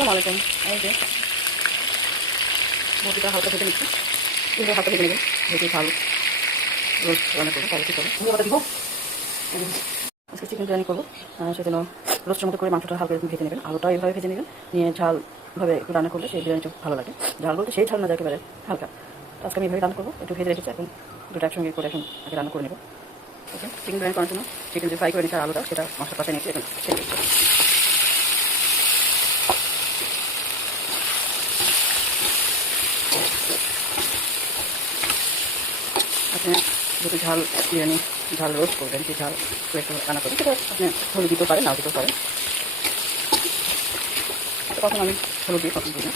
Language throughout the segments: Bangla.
আসসালামাইকুম। এই যে মুরগিটা হালকা ভেজে নিচ্ছি, কিন্তু হালকা ভেজে নেবেন ভেজে ভালো রোস্ট রান্না করবো তাহলে ঠিক হবে। দিব আজকে চিকেন বিরিয়ানি করবো, সেজন্য রোস্টের মতো করে মাংসটা হালকা ভেজে নেবেন, আলুটা এইভাবে ভেজে নেবেন, নিয়ে ঝালভাবে একটু রান্না করলে সেই বিরিয়ানিটা ভালো লাগে। ঝাল বলতে সেই ঝাল না, একেবারে হালকা। তো আজকে আমি এইভাবে রান্না করবো, একটু ভেজে রেখেছি, এখন দুটো একসঙ্গে করে এখন আগে রান্না করে নেবো। ওকে, চিকেন বিরিয়ানি করার জন্য চিকেন যে ফ্রাই করে নিচ্ছি আর আলুটা সেটা মশলা পাশে নিচ্ছি, এখন ছেড়ে দিচ্ছি। আপনি যদি ঝাল বিরিয়ানি ঝাল রোস্ট করবেন, যে ঝাল একটু রান্না করবেন, সেটা আপনি হলুদ দিতেও পারেন, নাও দিতেও পারেন। তো কখন আমি হলুদ দিই, কখন দিই না।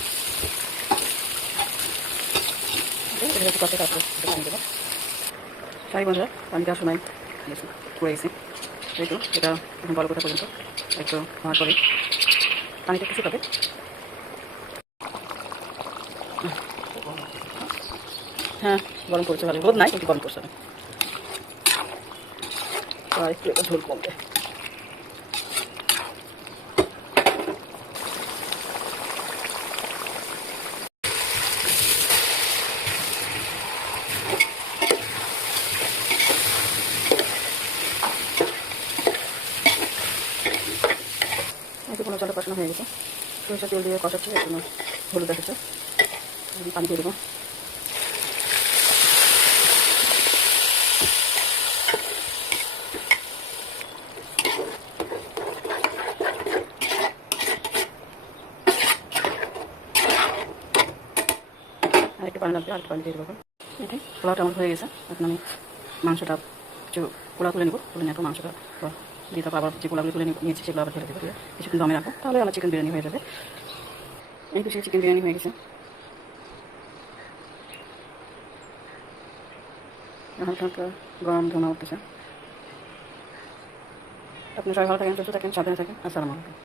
এটা একটু কষে তারপর পানি দেবো। সারি বন্ধুরা, পানি দেওয়ার সময় করে গেছি, যেহেতু এটা এখন বড় কথা পর্যন্ত একটু হওয়ার পরে পানিটা একটু শুকাবে। হ্যাঁ, গরম করছে ভালো, রোদ নাই কিন্তু গরম করছে। আর একটু এটা ঝোল কমবে। কোনো জলটা কষানো হয়ে গেছে, সরিষা তেল দিয়ে কষাচ্ছি, এখনো হলুদ দেখাচ্ছে, পানি দিয়ে দেবো। আর একটু পানি লাগবে, আর একটু পানি দিয়ে দেবো। এটাই পোলাওটা আমার হয়ে গেছে, এখন আমি মাংসটা কিছু পোলাও তুলে নেবো, তুলে নিয়ে মাংসটা দিয়ে তারপর আবার যে পোলাওগুলো তুলে নিয়েছি সেগুলো আবার ঢেলে দেবো, কিছুক্ষণ দমে রাখবো, তাহলে আমার চিকেন বিরিয়ানি হয়ে যাবে। এই তো সেই চিকেন বিরিয়ানি হয়ে গেছে, হালকা হালকা গরম ধোঁয়া উঠতেছে। আপনি সবাই ভালো থাকেন, সুস্থ থাকেন, সাবধানে থাকেন। আসসালামু আলাইকুম।